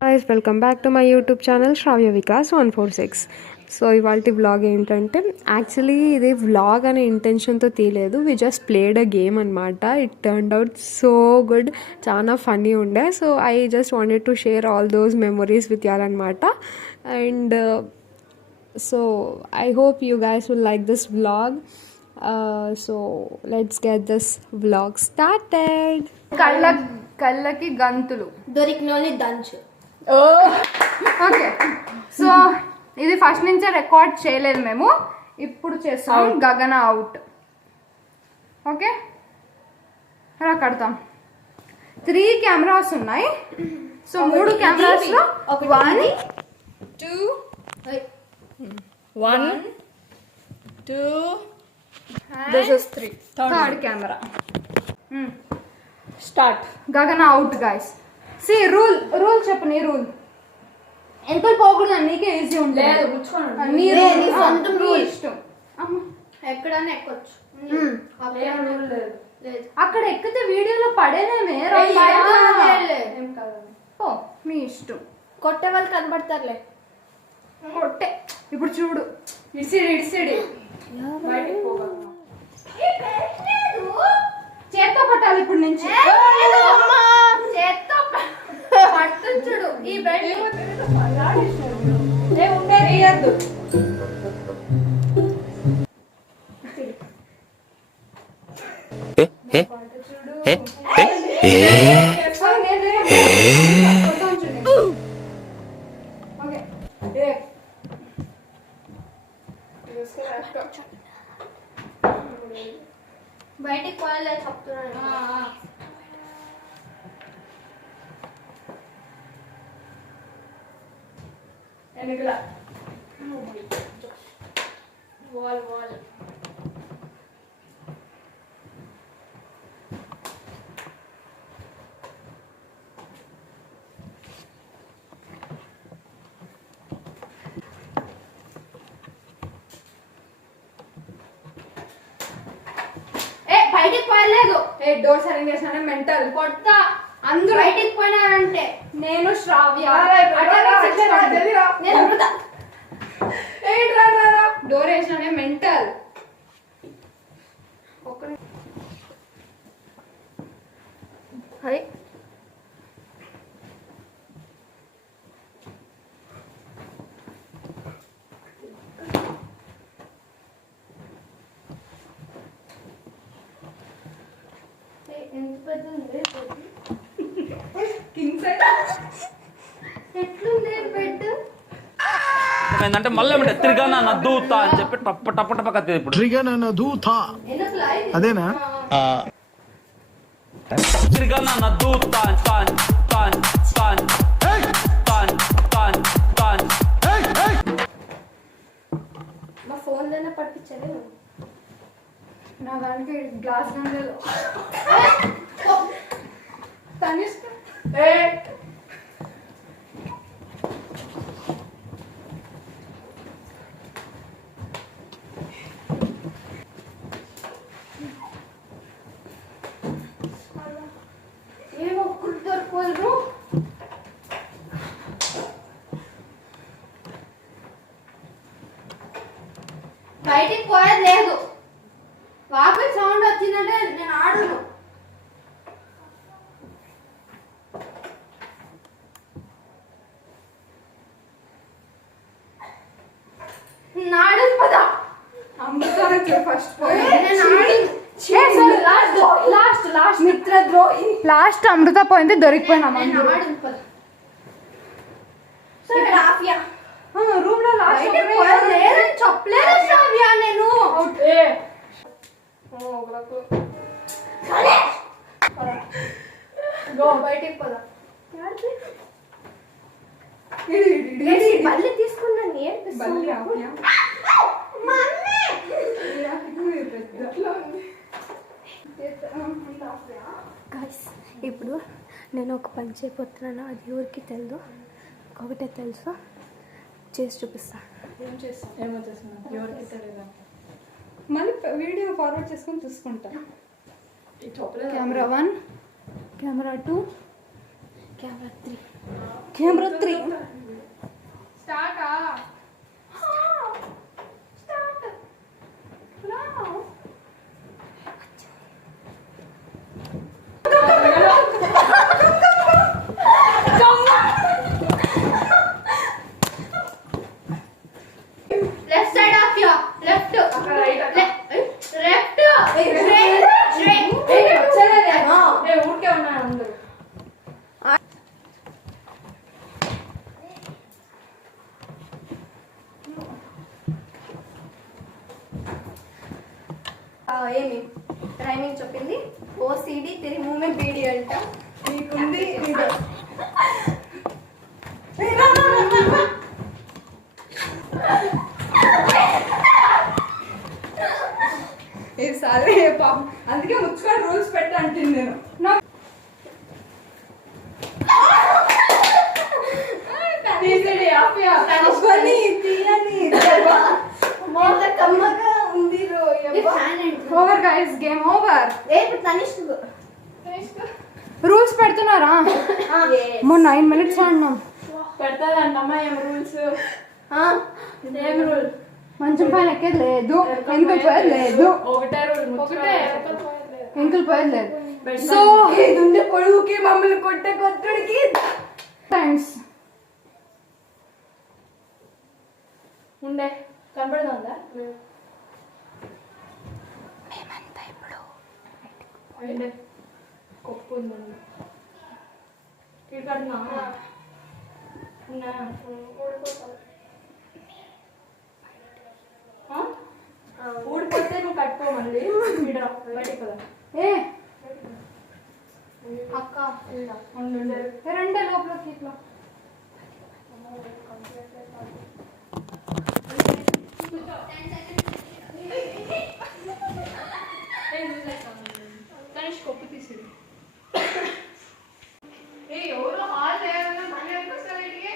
guys, welcome back to my YouTube channel Shravya Vikas 146. So ఇవాళ vlog ఏంటంటే actually ఇది vlog అనే ఇంటెన్షన్తో తీయలేదు. We just played a game అనమాట. It turned out so good, చాలా ఫన్నీ ఉండే. So I just wanted to share all those memories with y'all అనమాట. And so I hope you guys will like this vlog. So let's get this vlog started. కళ్ళకి గంతులు దొరికినోళ్ళని దంచు. Okay, so ఇది first నుంచే record చేయలేదు మేము, ఇప్పుడు చేస్తాం. గగన అవుట్. ఓకే, అలా కడతాం. 3 కెమెరాస్ ఉన్నాయి. So 3 కెమెరాస్లో 1 2 1 2 this is 3 third camera. Start. గగన అవుట్ గైస్. సి రూల్ చెప్పు. నీ రూల్ ఎంకలు పోకూడదు, నీకే ఈజీ ఉంటుంది. నీ ఇష్టం. ఎక్కడైనా ఎక్కొచ్చు. అక్కడ ఎక్కితే వీడియోలో పడేనేమే. మీ ఇష్టం. కొట్టే వాళ్ళు కనబడతారులే. కొట్టే ఇప్పుడు చూడు. ఇడిసిడి చేత్తో పట్టాలి ఇప్పుడు నుంచి. చేత్తో పట్టు చూడు. ఈ బెల్ట్ ఉండే తీయద్దు. బయటికి పోలే చెప్తున్నాను. వాల్ బయటికి పోయలేదు. డోర్ సరింగ్ చేసిన మెంటల్ కొడతా. అందరూ బయటికి పోయినారంటే నేను శ్రావ్య డోర్ వేసిన మెంటల్. ఎంత పెద్ద ఉంది కింగ్ సైజ్. ఎట్లుంది బెడ్? ఏంటంటే మళ్ళీ ఏమంటే త్రిగణ దూత అని చెప్పి టప్ప టప్ప టప్ప కత్తి. ఇప్పుడు త్రిగణ దూత అదేనా? త్రిగణ దూత తాన్ తాన్ తాన్ తాన్ తాన్ తాన్. మా ఫోన్ లోనే పట్టించాలి. నా దానికి గ్లాస్ గంటలు తనిష్క. ఏమో దొరకరు. బయటికి పోయేది లేదు. వాపస్ సౌండ్ వచ్చిందంటే నేను ఆడను. నాడను పదా. ఫస్ట్ లాస్ట్ మిత్ర ద్రోహి. లాస్ట్ అమృత పోయింది, దొరికిపోయినా. రూమ్ లో లాస్ట్ చెప్పలేదు శ్రావ్య నేను. బయటికి పోదా. మళ్ళీ తీసుకున్నాను. ఇప్పుడు నేను ఒక పని చేయబోతున్నాను. అది ఎవరికి తెలియదు, ఒకటే తెలుసు. చేసి చూపిస్తా. ఏం చేస్తాను? ఏమో చేస్తున్నాను, ఎవరికి తెలియదు. మళ్ళీ వీడియో ఫార్వర్డ్ చేసుకొని చూసుకుంటా. Camera 1, camera 2, camera 3. Camera 3 start left side of yeah left left ఊరికే ఉన్నాను అందరూ ఏమి రైమింగ్ చెప్పింది ఓసిడి తిరిగి మూమెంట్ బీడి అంట నీకుంది సరే పాపం అందుకే ముచ్చుకొని రూల్స్ పెట్టంటుంది నేను కమ్మగా ఉంది over guys game over rules పెడుతున్నారా 9 minutes ఆడినాం పెడతాదంటమ్మా ఏం రూల్స్ ఏం రూల్ మంచం పైన ఎక్కేది లేదు ఎంకులు పోయేది లేదు ఒకటే రూల్ ఎంకులు పోయేది లేదు సో ఇదుండే పొడుగుకి మమ్మల్ని కొట్టే కొట్టుడికి థ్యాంక్స్ ఉండే కనపడుతుందా కొప్పు ఉందండి ఇక్కడ ఊడిపోతే నువ్వు కట్టుకో మళ్ళీ బయటికి కదా ఏ అక్క రెండే లోపలికి ఇట్లా కనిష్ కొప్పు తీసిడు ఎవరు హాల్ లేరు మళ్ళీ వస్తారు ఇంటికి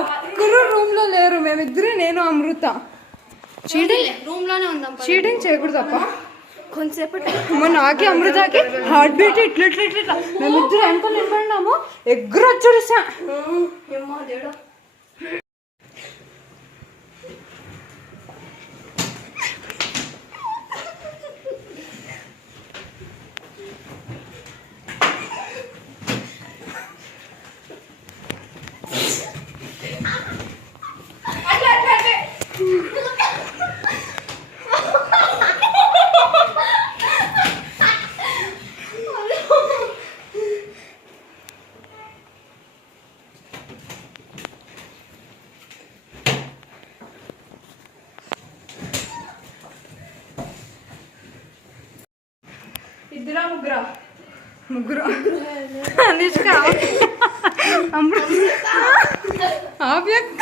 ఒక్కరు రూమ్ లో లేరు మేమిద్దరే నేను అమృత రూమ్ లోనే ఉందాం చీటింగ్ చేయకూడదు తప్ప కొంతసేపటి నాకే అమృతకి హార్ట్ బీట్ ఇట్లా ఇట్లా ఇట్లా ఇట్లా మేమిద్దరు ఎంత నిలబడినామో ఎగ్గురు వచ్చేసా ఏమో దేవుడా ఇద్దరా ముగ్గురు అనుష్క అమృత ఆవ్యక్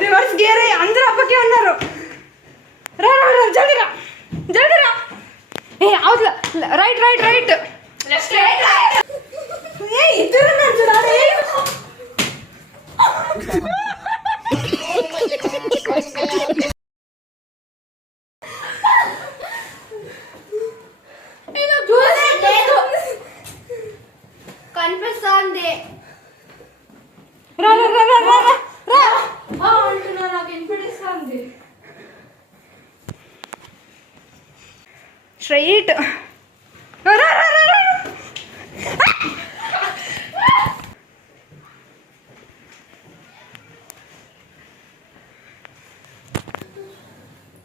రివర్స్ గేర్ అందరూ అప్పకే ఉన్నారు రా రా రా జల్దీ రా జల్దీ రా ఏ అవతల right right right left right ఏ ఇద్దరు నన్ను చూడాలి స్ట్రైట్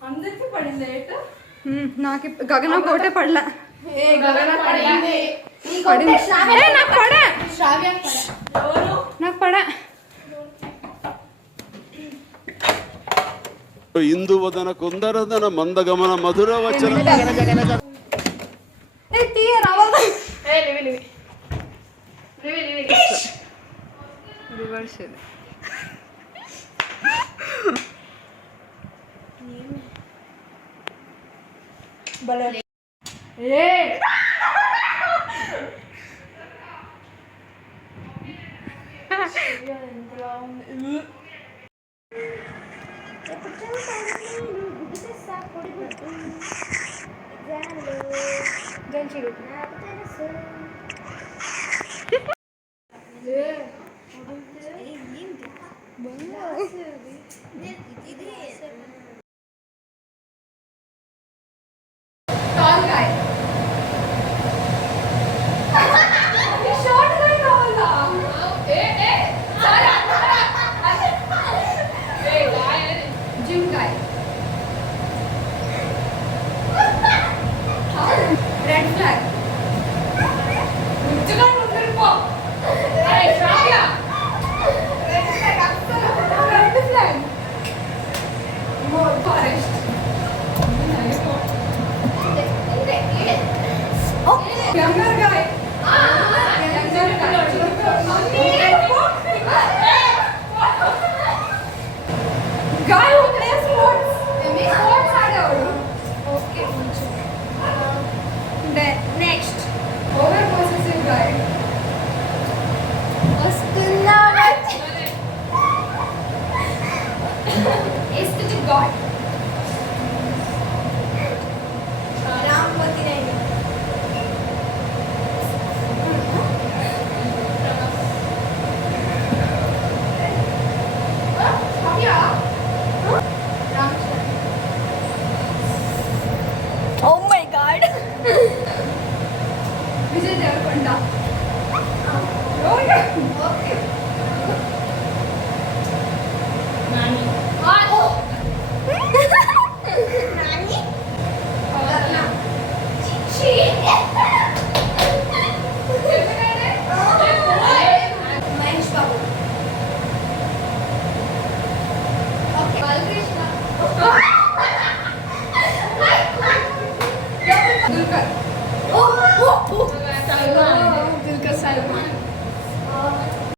అందరికి పడింది ఏట నాకు గగన కోటే పడలే పడింది నాకు పడే నాకు పడే ఇందువదన కుందరదన మందగమన మధుర వచన తీయ రావాలి రివర్స్ ఇది జిమ్ గాయ్ రెడ్ ఫ్లాగ్ ముచ్చుగా ముందుకు అరే శ్రావ్య రెడ్ ఫ్లాగ్ అసలు red flag more forest younger guy